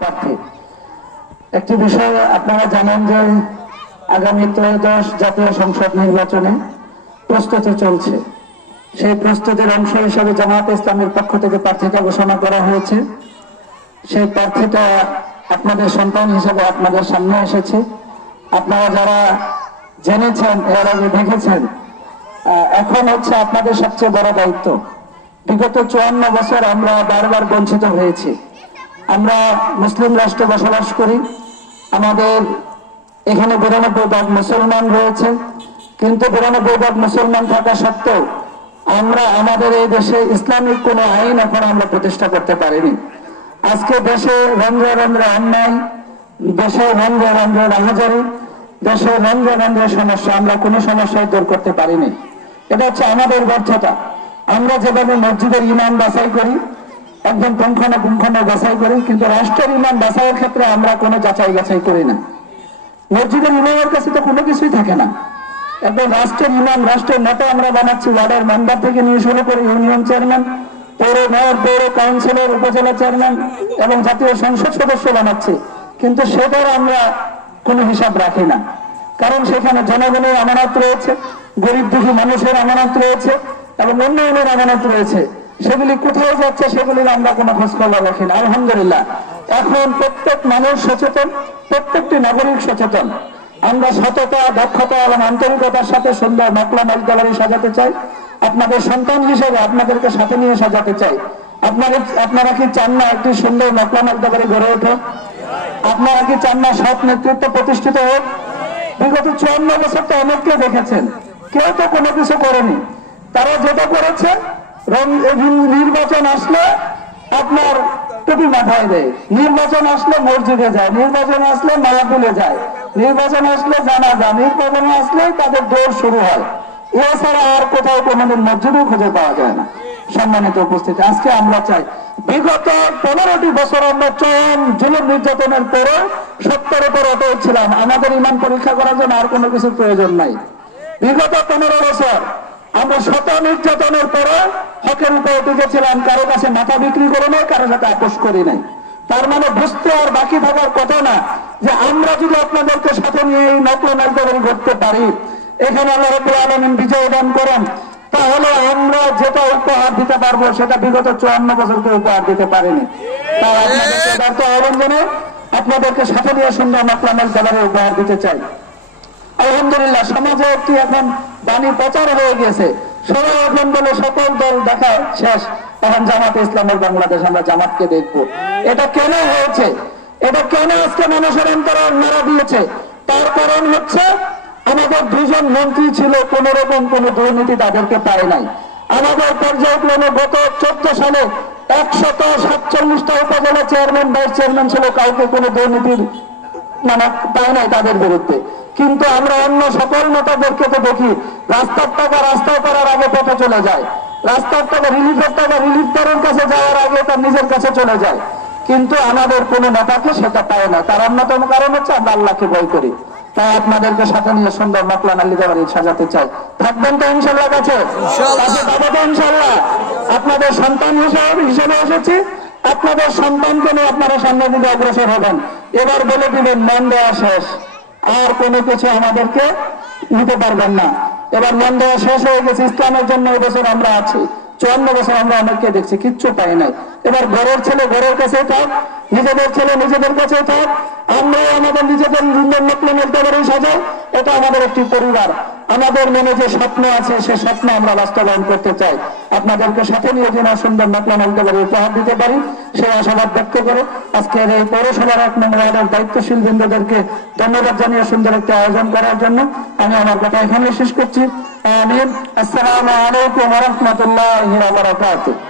প্রার্থী। একটি বিষয় আপনারা জানেন যে আগামী ত্রয়োদশ জাতীয় সংসদ নির্বাচনে প্রস্তুতি চলছে। সেই প্রস্তুতির অংশ হিসেবে জামায়াতে ইসলামের পক্ষ থেকে প্রার্থীতা ঘোষণা করা হয়েছে। সেই প্রার্থীটা আপনাদের সন্তান হিসেবে আপনাদের সামনে এসেছে। আপনারা যারা জেনেছেন, এর আগে দেখেছেন, এখন হচ্ছে আপনাদের সবচেয়ে বড় দায়িত্ব। বিগত 54 বছর আমরা বারবার বঞ্চিত হয়েছি। আমরা মুসলিম রাষ্ট্রে বসবাস করি, আমাদের এখানে 92% মুসলমান রয়েছে, কিন্তু 92% মুসলমান থাকা সত্ত্বেও আমরা আমাদের এই দেশে ইসলামিক কোনো আইন এখন আমরা প্রতিষ্ঠা করতে পারিনি। আজকে দেশে রন্ধ্রে রন্ধ্রে অন্যায়, দেশে রন্ধ্রে রন্ধ্রে রাহাজারি, দেশে রন্ধ্রে রন্ধ্রে সমস্যা, আমরা কোনো সমস্যায় দূর করতে পারিনি। এটা হচ্ছে আমাদের ব্যর্থতা। আমরা যেভাবে মসজিদের ইমাম বাছাই করি, একদম পুঙ্খানুপুঙ্খানু বাছাই করি, কিন্তু রাষ্ট্রের ইমাম বাছাইয়ের ক্ষেত্রে আমরা কোনো যাচাই বাছাই করি না। মসজিদের ইমামের কাছে তো কোনো কিছুই থাকে না। একদম রাষ্ট্রের ইমাম, রাষ্ট্রের নেতা আমরা বানাচ্ছি, ওয়ার্ডের মেম্বার থেকে নিয়ে শুরু করে ইউনিয়ন চেয়ারম্যান, পৌর মেয়র, পৌর কাউন্সিলর, উপজেলা চেয়ারম্যান এবং জাতীয় সংসদ সদস্য বানাচ্ছি, কিন্তু সেটার আমরা কোনো হিসাব রাখি না। কারণ সেখানে জনগণের আমানত রয়েছে, গরিব দুঃখী মানুষের আমানত রয়েছে এবং উন্নয়নের আমানত রয়েছে। সেগুলি কোথায় যাচ্ছে সেগুলির আমরা কোনো খোঁজখবর রাখি না। আলহামদুলিল্লাহ, এখন প্রত্যেক মানুষ সচেতন, প্রত্যেকটি নাগরিক সচেতন। আমরা সততা, দক্ষতা এবং আন্তরিকতার সাথে সুন্দর মাকলা গ্যালারি সাজাতে চাই। আপনাদের সন্তান হিসেবে আপনাদেরকে সাথে নিয়ে সাজাতে চাই। আপনারা কি চান না একটি সুন্দর মাকলা গ্যালারি গড়ে ওঠে? আপনারা কি চান না সৎ নেতৃত্ব প্রতিষ্ঠিত হোক? বিগত 54 বছর তো অনেককে দেখেছেন, কেউ তো কোনো কিছু করেনি। তারা যেটা করেছে, নির্বাচন আসলে আপনার টুপি মাথায় দেয়, নির্বাচন আসলে মসজিদে যায়, নির্বাচন আসলে মাহফিলে যায়, নির্বাচন আসলে জানাজা, নির্বাচন আসলে তাদের দৌড় শুরু হয়। এছাড়া আর কোথাও কোনোদিন মসজিদও খুঁজে পাওয়া যায় না। সম্মানিত উপস্থিতি, আজকে আমরা চাই, বিগত 15টি বছর আমরা চরম জুলুম নির্যাতনের পরে সত্যের উপর অটল ছিলাম। আমাদের ইমান পরীক্ষা করার জন্য আর কোনো কিছুর প্রয়োজন নাই। বিগত 15 বছর আমরা শত নির্যাতনের পরে হকের উপর টিকেছিলাম, কারো কাছে মাথা বিক্রি করে নাই, কারো সাথে আপোষ করি নাই। তার মানে বুঝতে আর বাকি থাকার কথা না যে আমরা যদি আপনাদেরকে সাথে নিয়ে এই নতুন নাগরিক করতে পারি, এখানে আল্লাহ রাব্বুল আলামিন বিজয় দান করেন, তাহলে আমরা যেটা উপহার দিতে পারবো সেটা বিগত 54 বছরকে উপহার দিতে পারিনি। তাই আপনাদেরকে ব্যর্থ আহ্বান জানিয়ে আপনাদেরকে সাথে নিয়ে সুন্দর মাকলামের গ্যালারি উপহার দিতে চাই। আলহামদুলিল্লাহ, সমাজে একটি এখন বাণী প্রচার হয়ে গেছে, সবাই এখন বলে সকল দল দেখা শেষ, এখন জামাতে ইসলামের বাংলাদেশ, আমরা জামাতকে দেখবো। এটা কেন হয়েছে? এটা কেন আজকে মানুষের অন্তরে নাড়া দিয়েছে? তার কারণ হচ্ছে আমাদের 2জন মন্ত্রী ছিল, কোন রকম কোন দুর্নীতি তাদেরকে পায় নাই। আমাদের পর্যায়ক্রমে গত 14 সালে 147টা উপজেলা চেয়ারম্যান, ভাইস চেয়ারম্যান ছিল, কাউকে কোনো দুর্নীতির মানে পায় নাই তাদের বিরুদ্ধে। কিন্তু আমরা অন্য সকল নেতাদেরকে তো দেখি রাস্তার টাকা রাস্তায় করার আগে পথে চলে যায়, রাস্তার টাকা রিলিফের টাকা রিলিফদারের কাছে যাওয়ার আগে তার নিজের কাছে চলে যায়, কিন্তু আমাদের কোনো নেতাকে সেটা পায় না। তার অন্যতম কারণ হচ্ছে আমরা আল্লাহকে ভয় করি। তাই আপনাদেরকে সাথে নিয়ে সুন্দর মাকলা গ্যালারি সাজাতে চাই। থাকবেন তো ইনশাল্লাহ কাছে? ইনশাল্লাহ আপনাদের সন্তান হিসেবে এসেছি। আপনাদের সন্তানকে নিয়ে আপনারা সামনের দিকে অগ্রসর হবেন। এবার বলে দিবেন মন দেওয়া শেষ, আর কোনো কিছু আমাদেরকে নিতে পারবেন না। এবার মন দেওয়া শেষ হয়ে গেছে। ইসলামের জন্য এবছর আমরা আছি, 54 বছর আমরা অনেককে দেখছি, কিচ্ছু পাই নাই। এবার ঘরের ছেলে ঘরের কাছেই থাক, নিজেদের ছেলে নিজেদের কাছেই থাক, আমরা আমাদের নিজেদের গ্যালারি সাজাই। এটা আমাদের একটি পরিবার। আমাদের মনে যে স্বপ্ন আছে সে স্বপ্ন আমরা বাস্তবায়ন করতে চাই। আপনাদেরকে সাথে নিয়ে যেন সুন্দর মাকলান গ্যালারি উপহার দিতে পারি সেই আশাবাদ ব্যক্ত করে আজকের এই পৌরসভার 1 নং ওয়ার্ডের দায়িত্বশীল বৃন্দদেরকে ধন্যবাদ জানিয়ে সুন্দর একটি আয়োজন করার জন্য আমি আমার কথা এখানে শেষ করছি। আমিন। আসসালামু আলাইকুম ওয়া রাহমাতুল্লাহি ওয়া বারাকাতুহু।